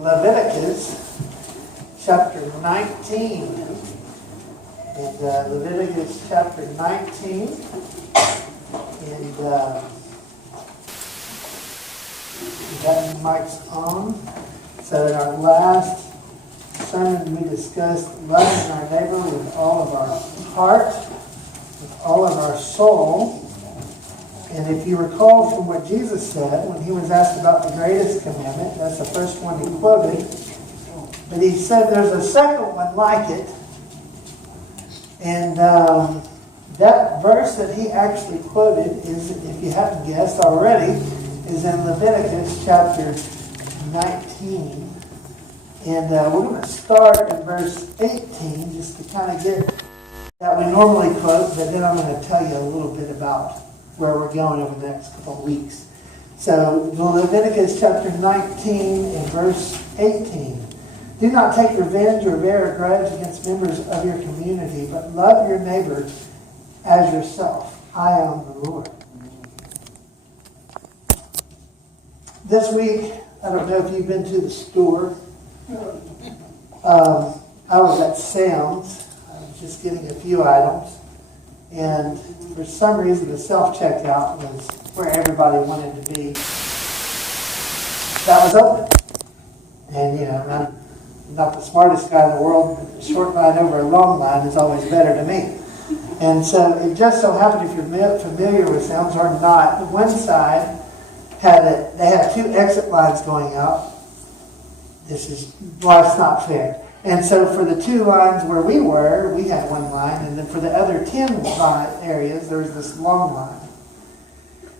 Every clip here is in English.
Leviticus chapter 19. And Leviticus chapter 19. And that mic's on. So in our last sermon we discussed loving our neighbor with all of our heart, with all of our soul. And if you recall from what Jesus said when he was asked about the greatest commandment, that's the first one he quoted, but he said there's a second one like it. And that verse that he actually quoted is, if you haven't guessed already, is in Leviticus chapter 19. And we're going to start in verse 18 just to kind of get that we normally quote, but then I'm going to tell you a little bit about where we're going over the next couple of weeks. So Leviticus chapter 19 and verse 18. Do not take revenge or bear a grudge against members of your community, but love your neighbor as yourself. I am the Lord. This week, I don't know if you've been to the store. I was at Sam's. I was just getting a few items. And for some reason, the self-checkout was where everybody wanted to be. That was open. And, I'm not the smartest guy in the world, but a short line over a long line is always better to me. And so it just so happened, if you're familiar with Sam's or not, the one side they had two exit lines going out. Life's not fair. And so for the two lines where we were, we had one line, and then for the other 10 areas, there was this long line.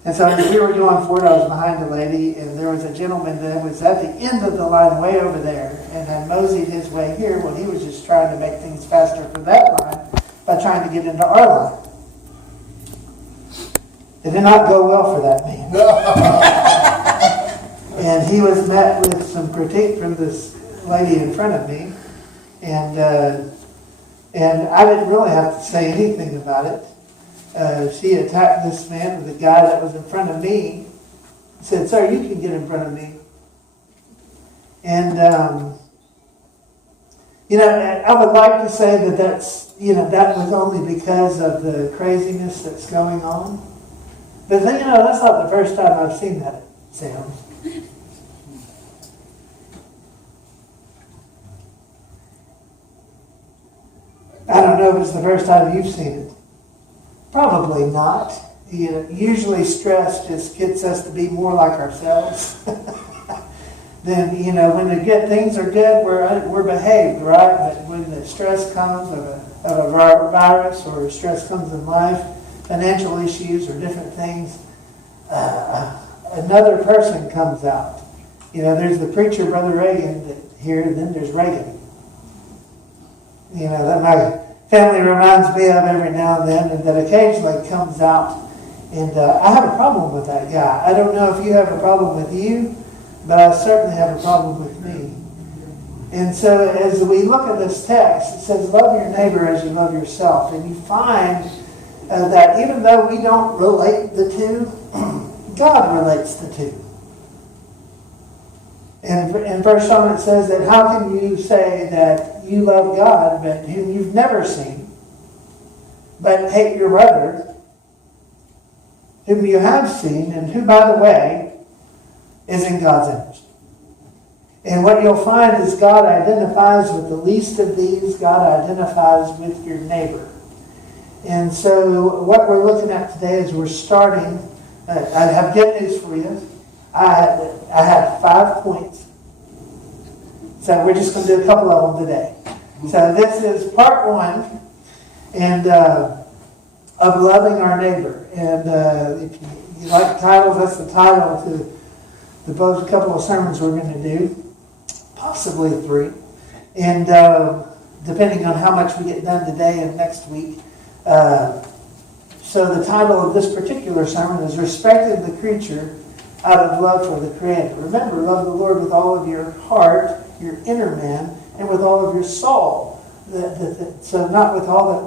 And so as we were going forward, I was behind a lady, and there was a gentleman that was at the end of the line way over there, and had moseyed his way here. Well, he was just trying to make things faster for that line by trying to get into our line. It did not go well for that man. And he was met with some critique from this lady in front of me. And I didn't really have to say anything about it. She attacked this man with a guy that was in front of me. Said, "Sir, you can get in front of me." And, I would like to say that was only because of the craziness that's going on. But that's not the first time I've seen that sound. I don't know if it's the first time you've seen it. Probably not. Usually stress just gets us to be more like ourselves. Then, when things are good, we're behaved, right? But when the stress comes of a virus or stress comes in life, financial issues or different things, another person comes out. There's the preacher, Brother Reagan, here, and then there's Reagan. That my family reminds me of every now and then, and that occasionally comes out. And I have a problem with that guy. I don't know if you have a problem with you, but I certainly have a problem with me. And so as we look at this text, it says, love your neighbor as you love yourself. And you find that even though we don't relate the two, God relates the two. And in verse 1 it says that how can you say that you love God, but whom you've never seen, but hate your brother, whom you have seen, and who, by the way, is in God's image. And what you'll find is God identifies with the least of these. God identifies with your neighbor. And so what we're looking at today is we're starting. I have good news for you. I have 5 points. So we're just going to do a couple of them today. So this is part 1 and of loving our neighbor. And if you like titles, that's the title to both a couple of sermons we're going to do. Possibly 3. And depending on how much we get done today and next week. So the title of this particular sermon is Respecting the Creature out of Love for the Creator. Remember, love the Lord with all of your heart, your inner man, and with all of your soul. So not with all that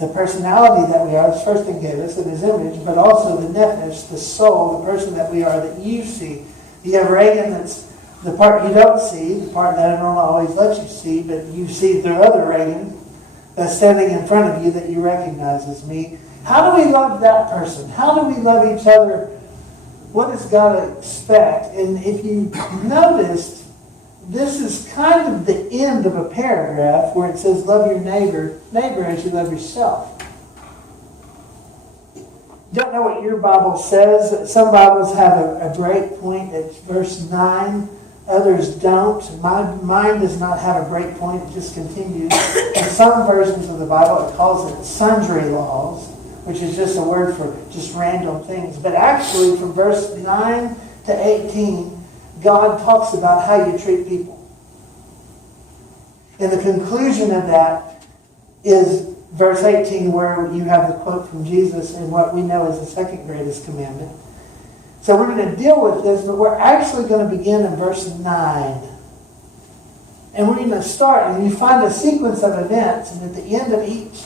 the personality that we are, the first thing gave us in His image, but also the nefesh, the soul, the person that we are that you see. You have Reagan that's the part you don't see, the part that I don't always let you see, but you see the other Reagan that's standing in front of you that you recognize as me. How do we love that person? How do we love each other? What does God expect? And if you noticed, this is kind of the end of a paragraph where it says, love your neighbor as you love yourself. Don't know what your Bible says. Some Bibles have a break point at verse 9. Others don't. Mine does not have a break point. It just continues. In some versions of the Bible, it calls it sundry laws, which is just a word for just random things. But actually, from verse 9 to 18, God talks about how you treat people. And the conclusion of that is verse 18, where you have the quote from Jesus and what we know as the second greatest commandment. So we're going to deal with this, but we're actually going to begin in verse 9. And we're going to start, and you find a sequence of events, and at the end of each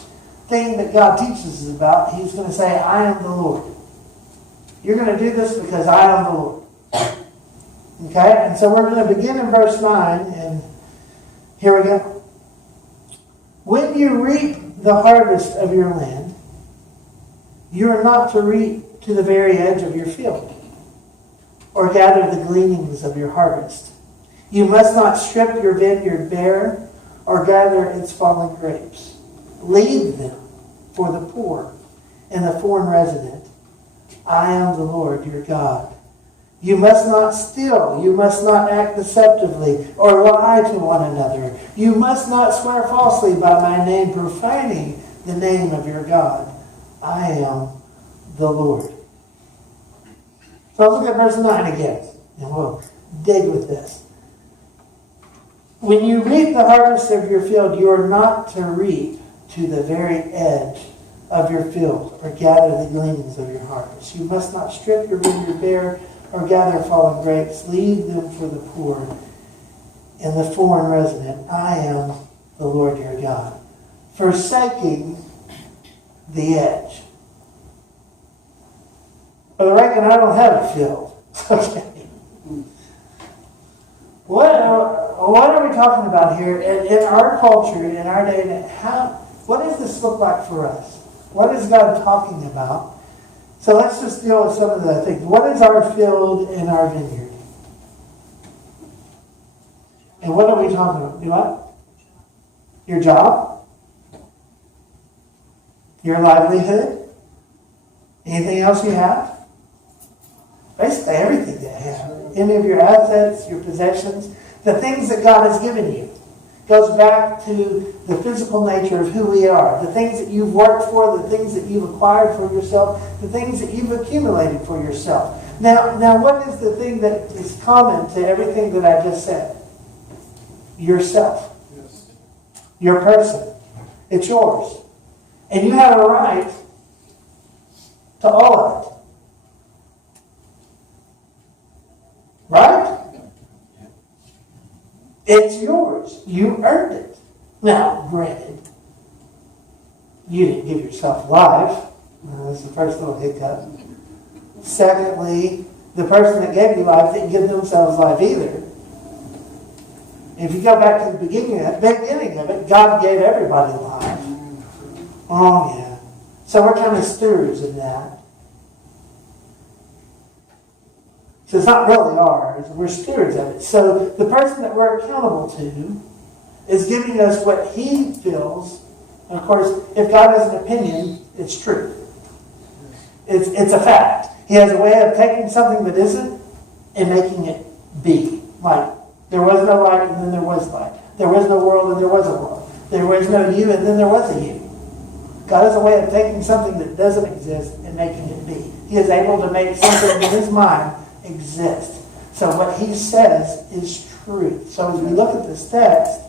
thing that God teaches us about, He's going to say, I am the Lord. You're going to do this because I am the Lord. Okay? And so we're going to begin in verse 9, and here we go. When you reap the harvest of your land, you are not to reap to the very edge of your field, or gather the gleanings of your harvest. You must not strip your vineyard bare, or gather its fallen grapes. Leave them for the poor and the foreign resident. I am the Lord your God. You must not steal. You must not act deceptively or lie to one another. You must not swear falsely by my name, profaning the name of your God. I am the Lord. So let's look at verse 9 again, and we'll dig with this. When you reap the harvest of your field, you are not to reap to the very edge of your field, or gather the gleanings of your harvest. You must not strip your vineyard bare, or gather fallen grapes. Leave them for the poor and the foreign resident. I am the Lord your God. Forsaking the edge. But I reckon I don't have a field. Okay. What are we talking about here? In our culture, in our day, what does this look like for us? What is God talking about? So let's just deal with some of the things. What is our field in our vineyard? And what are we talking about? What? Your job? Your livelihood? Anything else you have? Basically everything that you have. Any of your assets, your possessions, the things that God has given you. Goes back to the physical nature of who we are. The things that you've worked for, the things that you've acquired for yourself, the things that you've accumulated for yourself. Now what is the thing that is common to everything that I just said? Yourself. Yes. Your person. It's yours. And you have a right to all of it. Right? It's yours. You earned it. Now, granted, you didn't give yourself life. That's the first little hiccup. Secondly, the person that gave you life didn't give themselves life either. If you go back to the beginning of it, God gave everybody life. Oh, yeah. So we're kind of stewards of that. So it's not really ours. We're stewards of it. So the person that we're accountable to is giving us what he feels. And of course, if God has an opinion, it's true. It's a fact. He has a way of taking something that isn't and making it be. Like, there was no light and then there was light. There was no world and there was a world. There was no you and then there was a you. God has a way of taking something that doesn't exist and making it be. He is able to make something in his mind exist. So what he says is truth. So as we look at this text,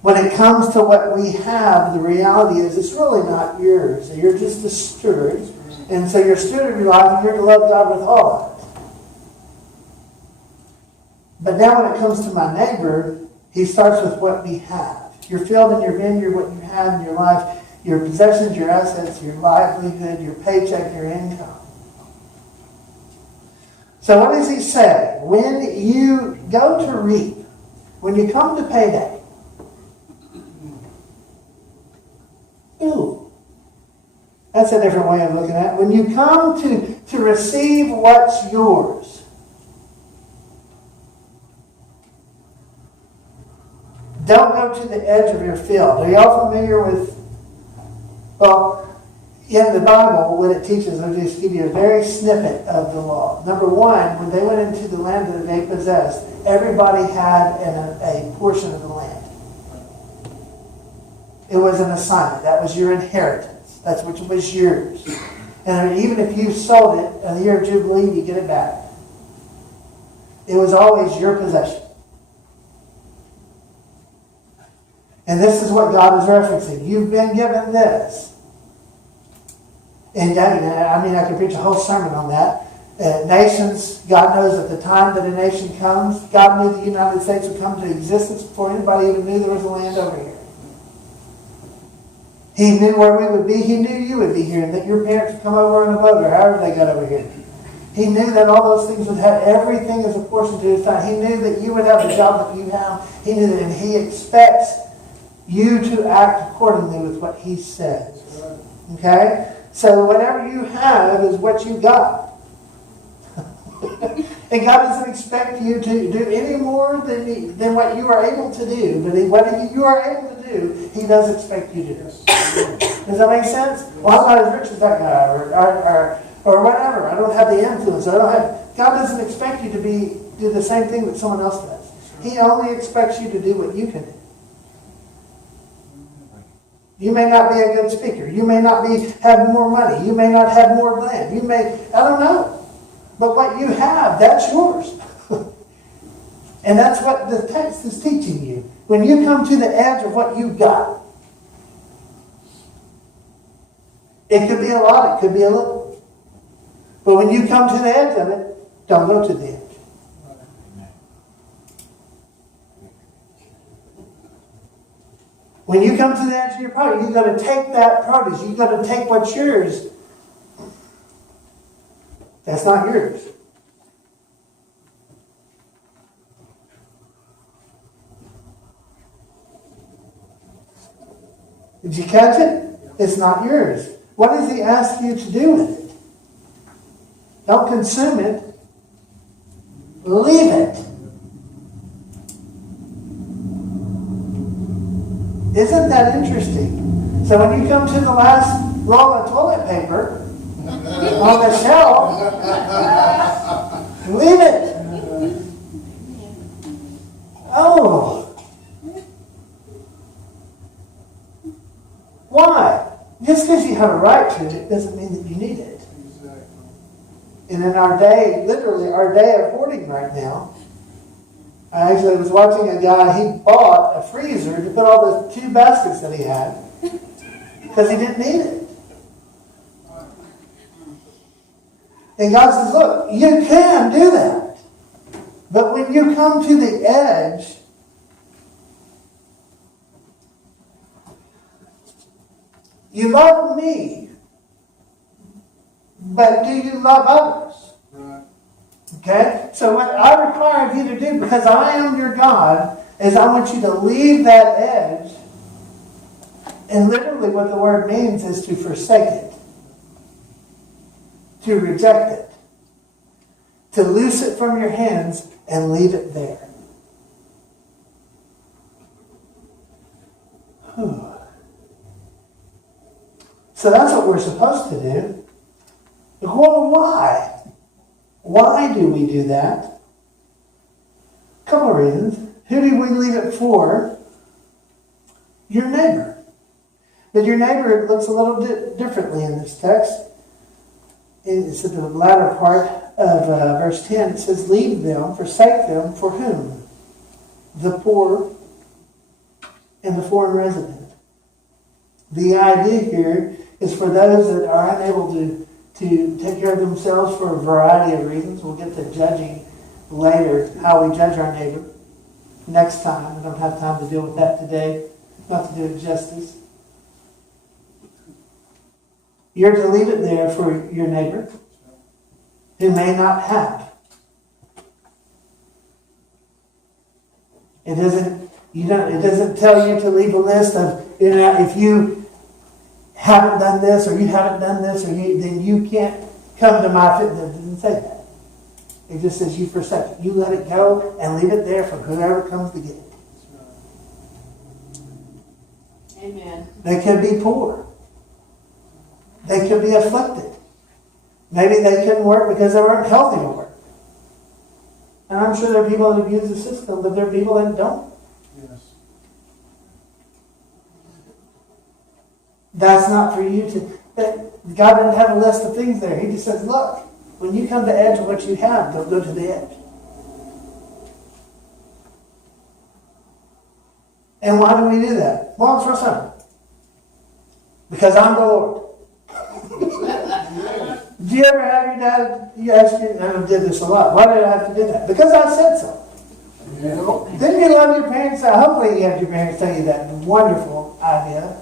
when it comes to what we have, the reality is it's really not yours. You're just a steward. And so you're a steward of your life and you're to love God with all of it. But now when it comes to my neighbor, he starts with what we have. Your field and your vineyard, what you have in your life, your possessions, your assets, your livelihood, your paycheck, your income. So what does he say? when you go to reap, when you come to payday, ooh, that's a different way of looking at it. When you come to receive what's yours, don't go to the edge of your field. Are y'all familiar with, well, in the Bible, what it teaches, I'll just give you a very snippet of the law. Number one, when they went into the land that they possessed, everybody had a portion of the land. It was an assignment. That was your inheritance. That's what was yours. And even if you sold it in the year of Jubilee, you get it back. It was always your possession. And this is what God is referencing. You've been given this. And I mean, I could preach a whole sermon on that. Nations, God knows at the time that a nation comes, God knew the United States would come to existence before anybody even knew there was a land over here. He knew where we would be. He knew you would be here and that your parents would come over on a boat or however they got over here. He knew that all those things would have everything as a portion to his time. He knew that you would have the job that you have. He knew that, and he expects you to act accordingly with what he says. Okay? So whatever you have is what you got. And God doesn't expect you to do any more than what you are able to do. But what you are able to do, he does expect you to do. Does that make sense? Well, I'm not as rich as that guy or whatever. I don't have the influence. God doesn't expect you to do the same thing that someone else does. He only expects you to do what you can do. You may not be a good speaker. You may not have more money. You may not have more land. I don't know. But what you have, that's yours. And that's what the text is teaching you. When you come to the edge of what you've got, it could be a lot, it could be a little. But when you come to the edge of it, don't go to the edge. When you come to the edge of your produce, you've got to take that produce. You've got to take what's yours. That's not yours. Did you catch it? It's not yours. What does he ask you to do with it? Don't consume it. Leave it. Isn't that interesting? So when you come to the last roll of toilet paper on the shelf, leave it. Oh. Why? Just because you have a right to it doesn't mean that you need it. And in our day, literally our day of hoarding right now, I actually was watching a guy, he bought a freezer to put all the 2 baskets that he had because he didn't need it. And God says, look, you can do that. But when you come to the edge, you love me, but do you love others? Okay? So what I require of you to do, because I am your God, is I want you to leave that edge. And literally what the word means is to forsake it. To reject it. To loose it from your hands and leave it there. So that's what we're supposed to do. Well, why? Why do we do that? A couple of reasons. Who do we leave it for? Your neighbor. But your neighbor looks a little differently in this text. It's in the latter part of verse 10. It says, leave them, forsake them, for whom? The poor and the foreign resident. The idea here is for those that are unable to take care of themselves for a variety of reasons. We'll get to judging later, how we judge our neighbor next time. I don't have time to deal with that today. Not to do it justice. You're to leave it there for your neighbor who may not have. It doesn't tell you to leave a list of, if you haven't done this or you haven't done this, then you can't come to my fitness. It doesn't say that. It just says you forsake it. You let it go and leave it there for whoever comes to get it. Amen. They could be poor. They could be afflicted. Maybe they couldn't work because they weren't healthy to work. And I'm sure there are people that abuse the system, but there are people that don't. Yes. That's not for you to... God didn't have a list of things there. He just says, look, when you come to the edge of what you have, don't go to the edge. And why do we do that? Well, it's real simple. Because I'm the Lord. Do you ever have your dad, you ask me, and I did this a lot, why did I have to do that? Because I said so. Yeah. Didn't you love your parents? Hopefully you have your parents tell you that wonderful idea.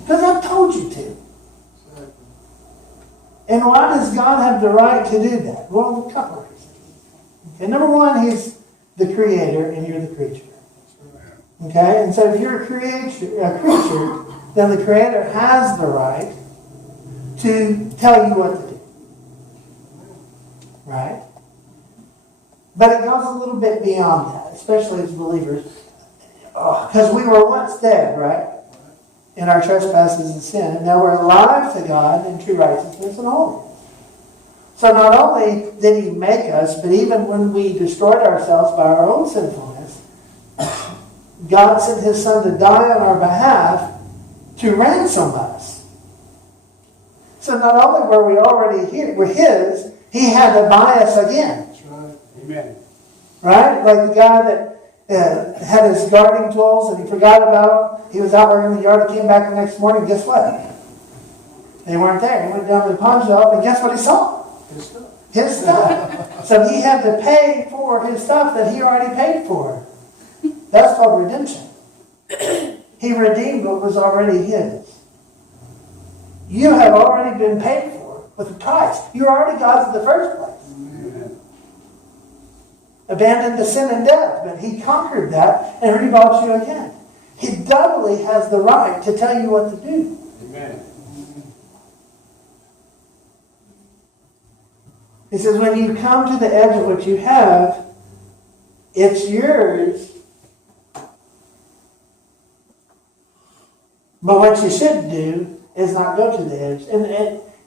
Because I told you to. And why does God have the right to do that? Well, a couple of reasons. Okay, number one, He's the creator and you're the creature. Okay? And so if you're a creature, then the creator has the right to tell you what to do. Right? But it goes a little bit beyond that, especially as believers. Because we were once dead, right? In our trespasses and sin. And now we're alive to God in true righteousness and holiness. So not only did He make us, but even when we destroyed ourselves by our own sinfulness, God sent His Son to die on our behalf to ransom us. So not only were we already here, we're His, He had to buy us again. That's right. Amen. Right? Like the guy that had his gardening tools and he forgot about them. He was out working in the yard. He came back the next morning. Guess what? They weren't there. He went down to the pawn shop and guess what he saw? His stuff. His stuff. So he had to pay for his stuff that he already paid for. That's called redemption. He redeemed what was already his. You have already been paid for with a price. You're already God's in the first place. Amen. Abandoned to sin and death, but He conquered that and rebought you again. He doubly has the right to tell you what to do. Amen. He says, when you come to the edge of what you have, it's yours. But what you should do is not go to the edge. And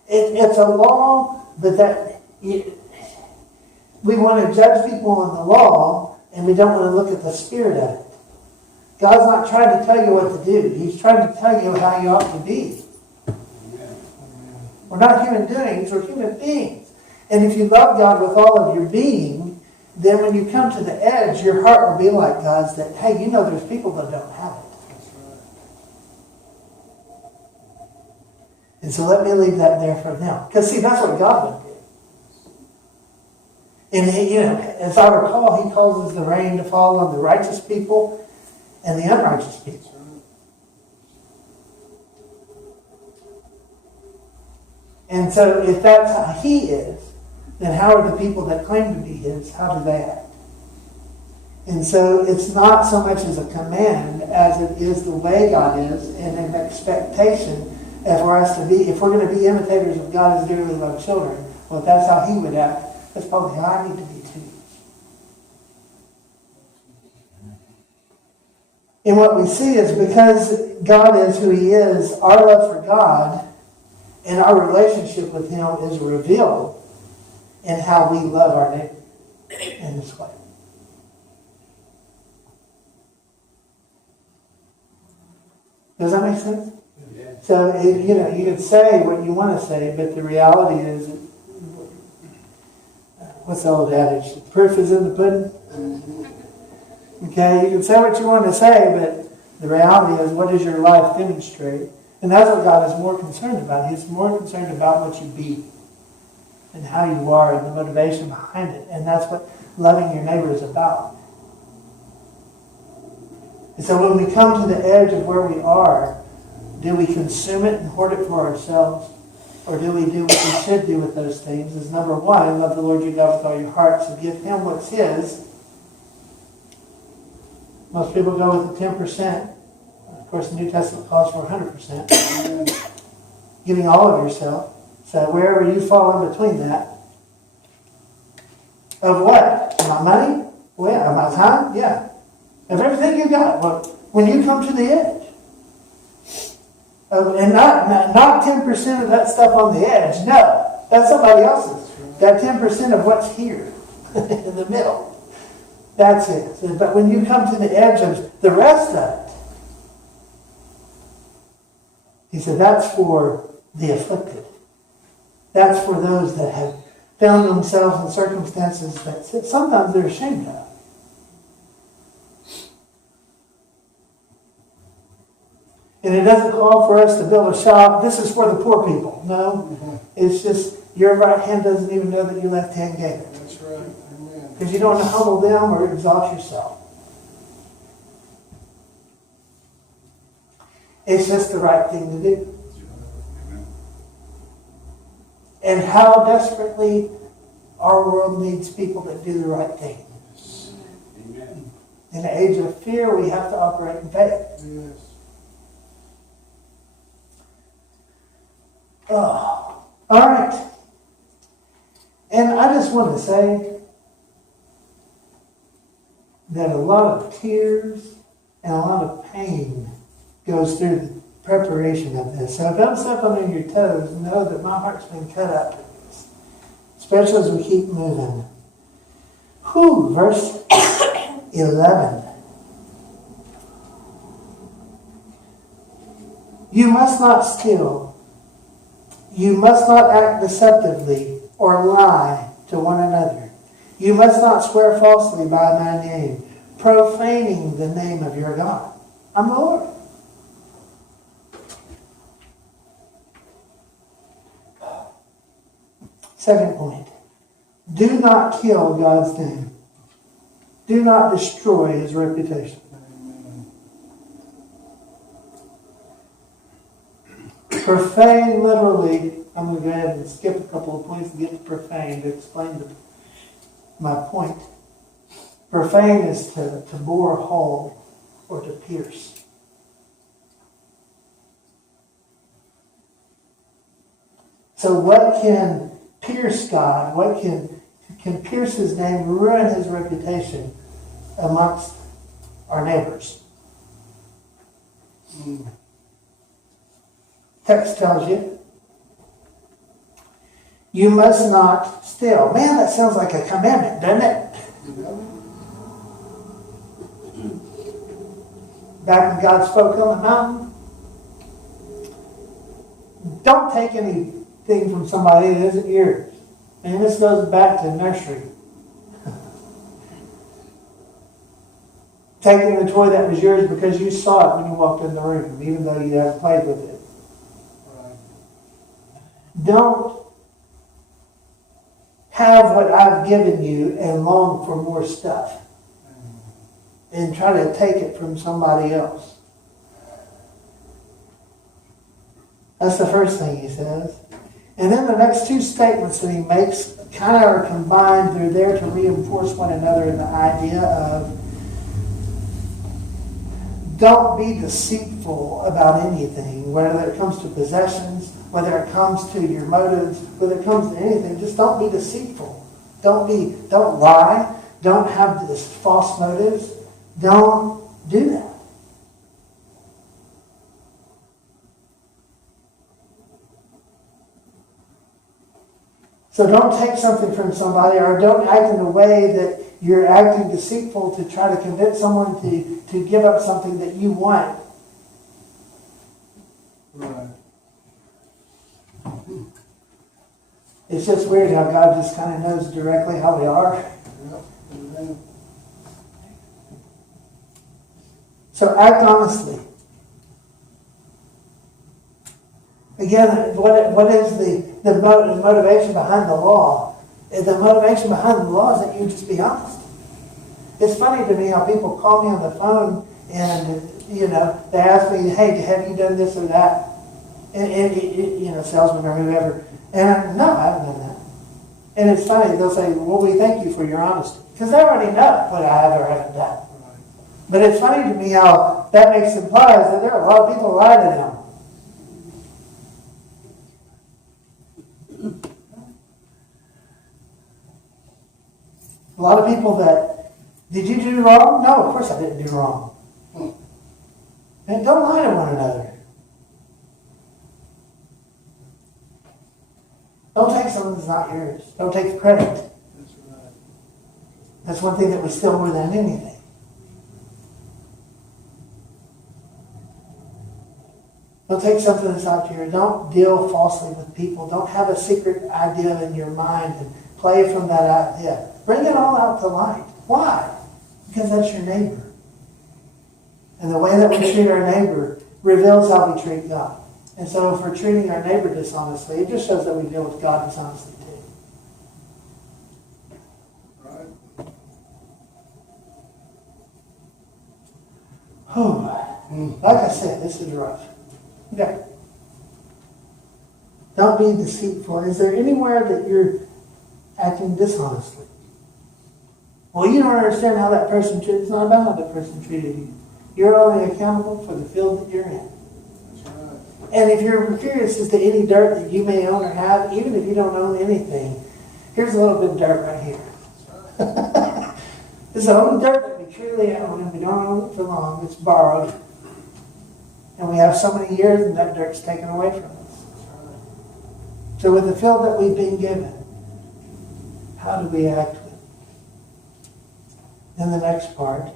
it's a law, but we want to judge people on the law, and we don't want to look at the spirit of it. God's not trying to tell you what to do. He's trying to tell you how you ought to be. We're not human doings, we're human beings. And if you love God with all of your being, then when you come to the edge, your heart will be like God's that, hey, there's people that don't have it. And so let me leave that there for now. Because see, that's what God would do. And as I recall, He causes the rain to fall on the righteous people and the unrighteous people. And so if that's how He is, then how are the people that claim to be His, how do they act? And so it's not so much as a command as it is the way God is and an expectation for us to be. If we're going to be imitators of God as dearly loved children, well, if that's how He would act, that's probably how I need to be too. And what we see is because God is who He is, our love for God and our relationship with Him is revealed in how we love our neighbor in this way. Does that make sense? Yeah. So, you can say what you want to say, but the reality is, what's the old adage? The proof is in the pudding. Okay, you can say what you want to say, but the reality is, what does your life demonstrate? And that's what God is more concerned about. He's more concerned about what you be and how you are and the motivation behind it. And that's what loving your neighbor is about. And so when we come to the edge of where we are, do we consume it and hoard it for ourselves? Or do we do what we should do with those things? Is number one, love the Lord your God with all your heart. So give Him what's His. Most people go with the 10%. Of course, the New Testament calls for 100%. Giving all of yourself. So wherever you fall in between that. Of what? My money? Well, yeah. Of my time? Yeah. Of everything you got. Well, when you come to the edge. And not 10% of that stuff on the edge. No. That's somebody else's. That 10% of what's here. In the middle. That's it. But when you come to the edge of the rest of it, he said, that's for the afflicted. That's for those that have found themselves in circumstances that sometimes they're ashamed of. And it doesn't call for us to build a shop. This is for the poor people. No. It's just your right hand doesn't even know that your left hand gave it. That's right. Amen. Because you don't want to humble them or exalt yourself. It's just the right thing to do. And how desperately our world needs people that do the right thing. Amen. In an age of fear, we have to operate in faith. Yes. Oh, all right. And I just want to say that a lot of tears and a lot of pain goes through the preparation of this. So don't step on your toes. Know that my heart's been cut up for this, especially as we keep moving. Whew, verse 11. You must not steal. You must not act deceptively or lie to one another. You must not swear falsely by my name, profaning the name of your God. I'm the Lord. Second point. Do not kill God's name. Do not destroy his reputation. Profane, literally, I'm going to go ahead and skip a couple of points and get to profane to explain my point. Profane is to bore a hole or to pierce. So what can pierce God? What can pierce his name, ruin his reputation amongst our neighbors? Text tells you, you must not steal. Man, that sounds like a commandment, doesn't it? Back when God spoke on the mountain, don't take anything from somebody that isn't yours. And this goes back to nursery. Taking the toy that was yours because you saw it when you walked in the room, even though you haven't played with it. Don't have what I've given you and long for more stuff and try to take it from somebody else. That's the first thing he says. And then the next two statements that he makes kind of are combined. They're there to reinforce one another in the idea of don't be deceitful about anything, whether it comes to possessions, whether it comes to your motives, whether it comes to anything. Just don't be deceitful. Don't lie. Don't have this false motives. Don't do that. So don't take something from somebody, or don't act in a way that you're acting deceitful to try to convince someone to give up something that you want. Right. It's just weird how God just kind of knows directly how we are. Yep. Amen. So act honestly. Again, what is the motivation behind the law? The motivation behind the law is that you just be honest. It's funny to me how people call me on the phone and, they ask me, hey, have you done this or that? And salesman or whoever. And no, I haven't done that. And it's funny, they'll say, well, we thank you for your honesty. Because they already know what I have or haven't done. But it's funny to me how that implies that there are a lot of people who lie to them. A lot of people that, did you do wrong? No, of course I didn't do wrong. And don't lie to one another. Don't take something that's not yours. Don't take the credit. That's right. That's one thing that we steal more than anything. Don't take something that's not yours. Don't deal falsely with people. Don't have a secret idea in your mind and play from that idea. Bring it all out to light. Why? Because that's your neighbor. And the way that we treat our neighbor reveals how we treat God. And so if we're treating our neighbor dishonestly, it just shows that we deal with God dishonestly too. Right. Like I said, this is rough. Okay. Don't be deceitful. Is there anywhere that you're acting dishonestly? Well, you don't understand how that person treated. It's not about how that person treated you. You're only accountable for the field that you're in. That's right. And if you're curious as to any dirt that you may own or have, even if you don't own anything, here's a little bit of dirt right here. This is the only dirt that we truly own, and we don't own it for long. It's borrowed. And we have so many years, and that dirt's taken away from us. So with the field that we've been given, how do we act with it? In the next part,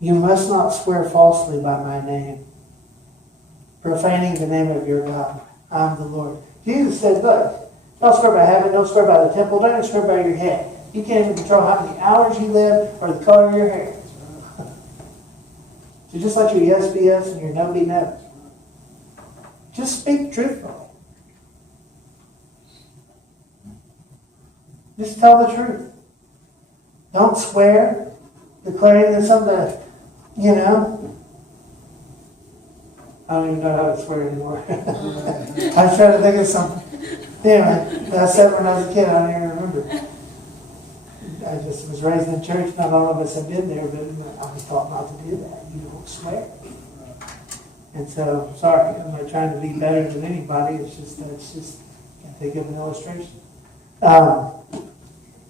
you must not swear falsely by my name, profaning the name of your God. I'm the Lord. Jesus said, look, don't swear by heaven, don't swear by the temple, don't even swear by your head. You can't even control how many hours you live or the color of your hair. So just let your yes be yes and your no be no. Just speak truthfully. Just tell the truth. Don't swear, declaring that something, you know. I don't even know how to swear anymore. I was trying to think of something. Anyway, I said when I was a kid, I don't even remember. I just was raised in church. Not all of us have been there, but I was taught not to do that. You don't swear. And so, sorry, I'm not trying to be better than anybody. It's just I can't think of an illustration.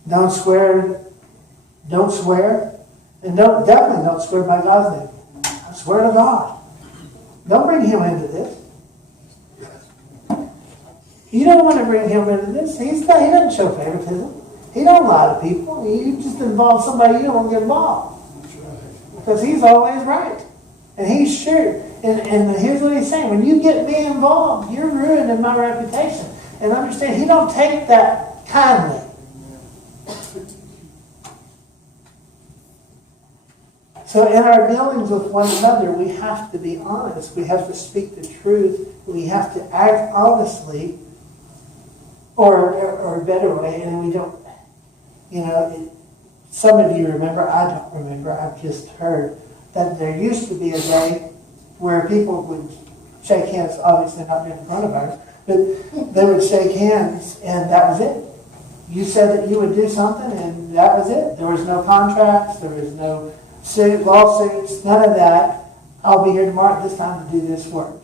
Don't swear. Don't swear, and definitely don't swear by God's name. I swear to God. Don't bring Him into this. You don't want to bring Him into this. He doesn't show favoritism. He don't lie to people. You just involve somebody you don't want to get involved. That's right. Because He's always right. And He's sure. And here's what He's saying. When you get me involved, you're ruining my reputation. And understand, He don't take that kindly. So in our dealings with one another, we have to be honest. We have to speak the truth. We have to act honestly. Or a better way, and we don't, some of you remember, I don't remember, I've just heard that there used to be a day where people would shake hands, obviously not during coronavirus, but they would shake hands and that was it. You said that you would do something and that was it. There was no contracts, there was no lawsuits, none of that. I'll be here tomorrow at this time to do this work.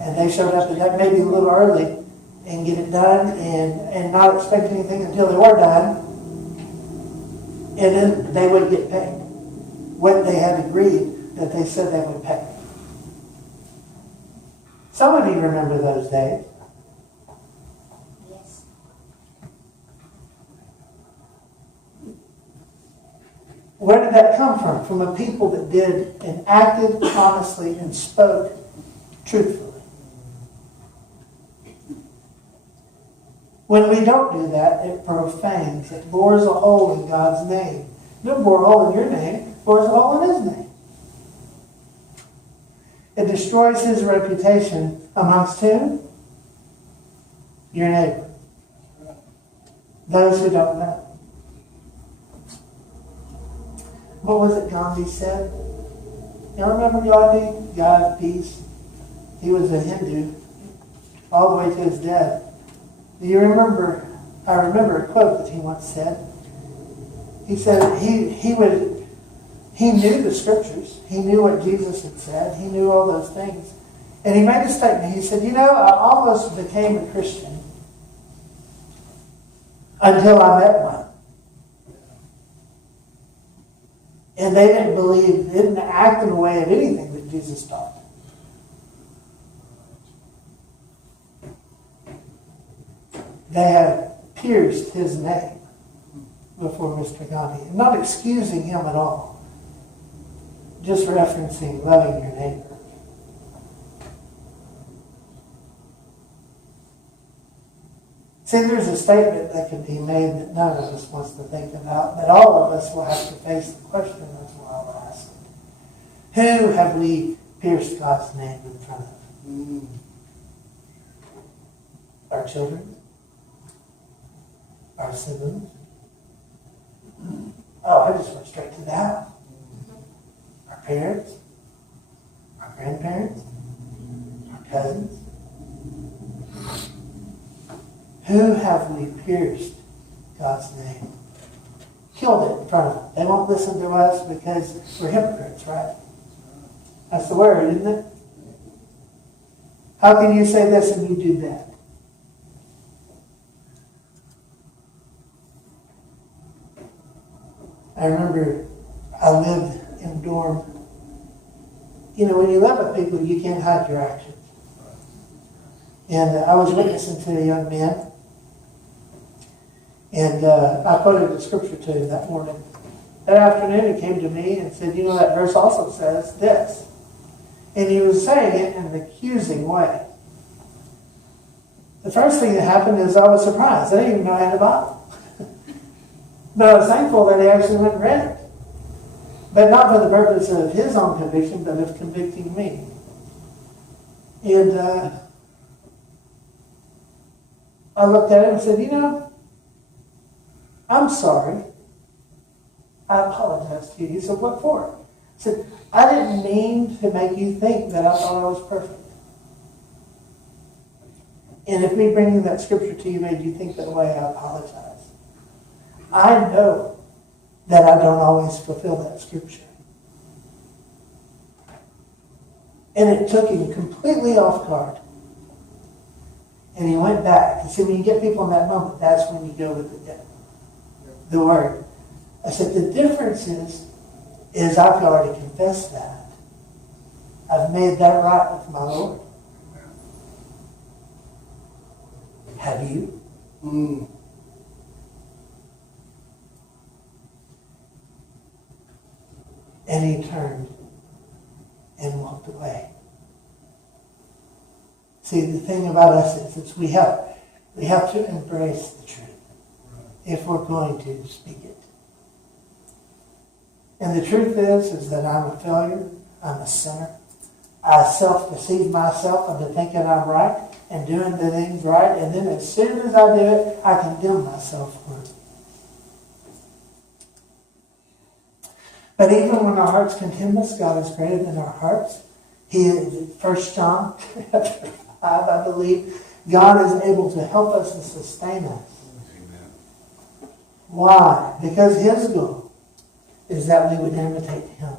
And they showed up at that maybe a little early and get it done and not expect anything until they were done. And then they would get paid what they had agreed that they said they would pay. Some of you remember those days. Yes. Where did that come from? From a people that did and acted honestly and spoke truthfully. When we don't do that, it profanes. It bores a hole in God's name. It doesn't bore a hole in your name. It bores a hole in His name. It destroys His reputation amongst whom? Your neighbor. Those who don't know. What was it Gandhi said? You remember Gandhi? God, peace. He was a Hindu all the way to his death. Do you remember I remember a quote that he once said. He said he knew the scriptures. He knew what Jesus had said. He knew all those things. And he made a statement. He said, I almost became a Christian until I met one. And they didn't believe, didn't act in a way of anything that Jesus taught. They have pierced his name before Mr. Gandhi. I'm not excusing him at all. Just referencing loving your neighbor. See, there's a statement that can be made that none of us wants to think about, but all of us will have to face the question as well asked. Who have we pierced God's name in front of? Our children? Our siblings? Oh, I just went straight to that. Our parents? Our grandparents? Our cousins? Who have we pierced God's name? Killed it in front of them. They won't listen to us because we're hypocrites, right? That's the word, isn't it? How can you say this and you do that? I remember I lived in a dorm. When you live with people, you can't hide your actions. And I was witnessing to a young man. And I quoted the scripture to him that morning. That afternoon he came to me and said, that verse also says this. And he was saying it in an accusing way. The first thing that happened is I was surprised. I didn't even know I had a Bible. But I was thankful that he actually went and read it. But not for the purpose of his own conviction, but of convicting me. And I looked at him and said, I'm sorry. I apologize to you. He said, what for? I said, I didn't mean to make you think that I thought I was perfect. And if me bringing that scripture to you made you think that way, I apologize. I know that I don't always fulfill that scripture. And it took him completely off guard. And he went back. See, when you get people in that moment, that's when you go with the word. I said, the difference is I've already confessed that. I've made that right with my Lord. Have you? And he turned and walked away. See, the thing about us is we have to embrace the truth if we're going to speak it. And the truth is that I'm a failure. I'm a sinner. I self-deceive myself into thinking I'm right and doing the things right. And then as soon as I do it, I condemn myself for it. But even when our hearts condemn us, God is greater than our hearts. He is, 1 John 5, I believe, God is able to help us and sustain us. Amen. Why? Because His goal is that we would imitate Him.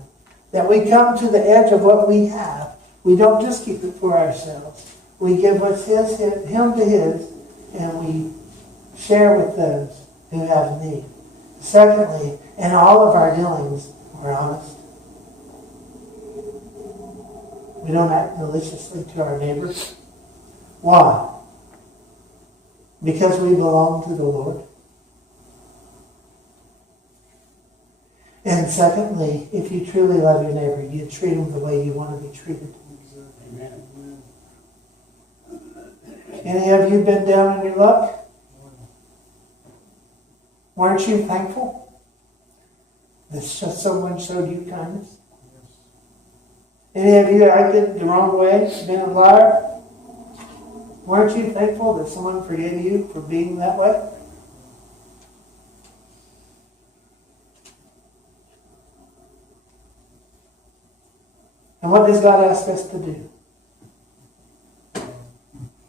That we come to the edge of what we have. We don't just keep it for ourselves. We give what's Him to His, and we share with those who have need. Secondly, in all of our dealings, we're honest. We don't act maliciously to our neighbors. Why? Because we belong to the Lord. And secondly, if you truly love your neighbor, you treat them the way you want to be treated. Amen. Any of you been down in your luck? Weren't you thankful that someone showed you kindness? Any of you acted the wrong way, been a liar? Weren't you thankful that someone forgave you for being that way? And what does God ask us to do?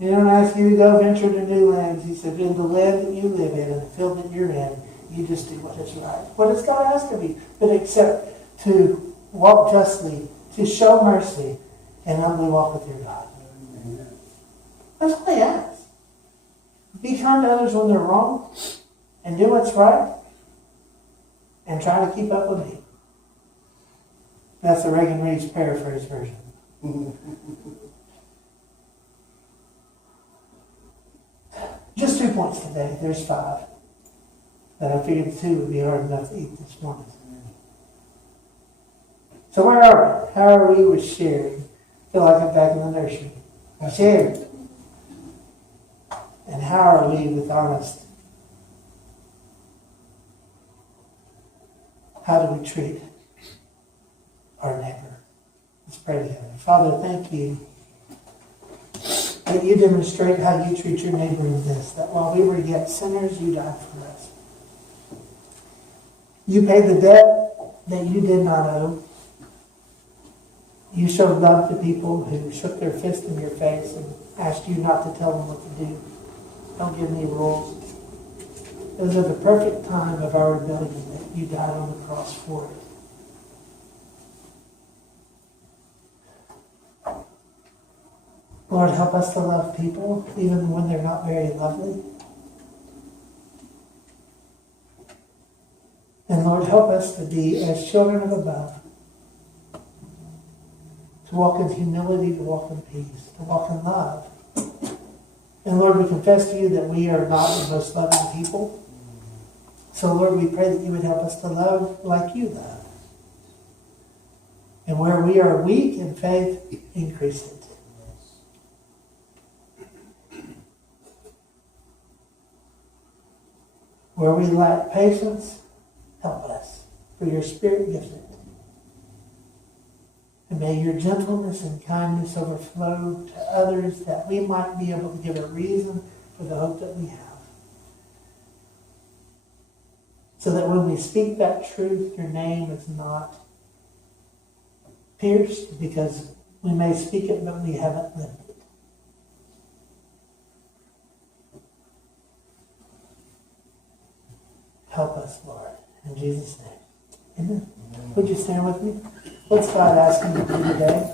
He don't ask you to go venture to new lands. He said, in the land that you live in and the field that you're in, you just do what is right. What does God ask of you? But except to walk justly, to show mercy, and humbly walk with your God. That's what he asks. Be kind to others when they're wrong, and do what's right, and try to keep up with me. That's the Reagan Reeves paraphrase version. Just 2 points today. There's 5. But I figured 2 would be hard enough to eat this morning. So where are we? How are we with sharing? I feel like I'm back in the nursery. Sharing. And how are we with honesty? How do we treat our neighbor? Let's pray together. Father, thank you that you demonstrate how you treat your neighbor in this, that while we were yet sinners, you died for us. You paid the debt that you did not owe. You showed love to people who shook their fist in your face and asked you not to tell them what to do. Don't give me rules. It was at the perfect time of our rebellion that you died on the cross for it. Lord, help us to love people even when they're not very lovely. And Lord, help us to be as children of above. To walk in humility, to walk in peace, to walk in love. And Lord, we confess to you that we are not the most loving people. So Lord, we pray that you would help us to love like you love. And where we are weak in faith, increase it. Where we lack patience, help us. For your Spirit gives it. And may your gentleness and kindness overflow to others that we might be able to give a reason for the hope that we have. So that when we speak that truth, your name is not pierced, because we may speak it, but we haven't lived it. Help us, Lord. In Jesus' name. Amen. Would you stand with me? What's God asking you to do today?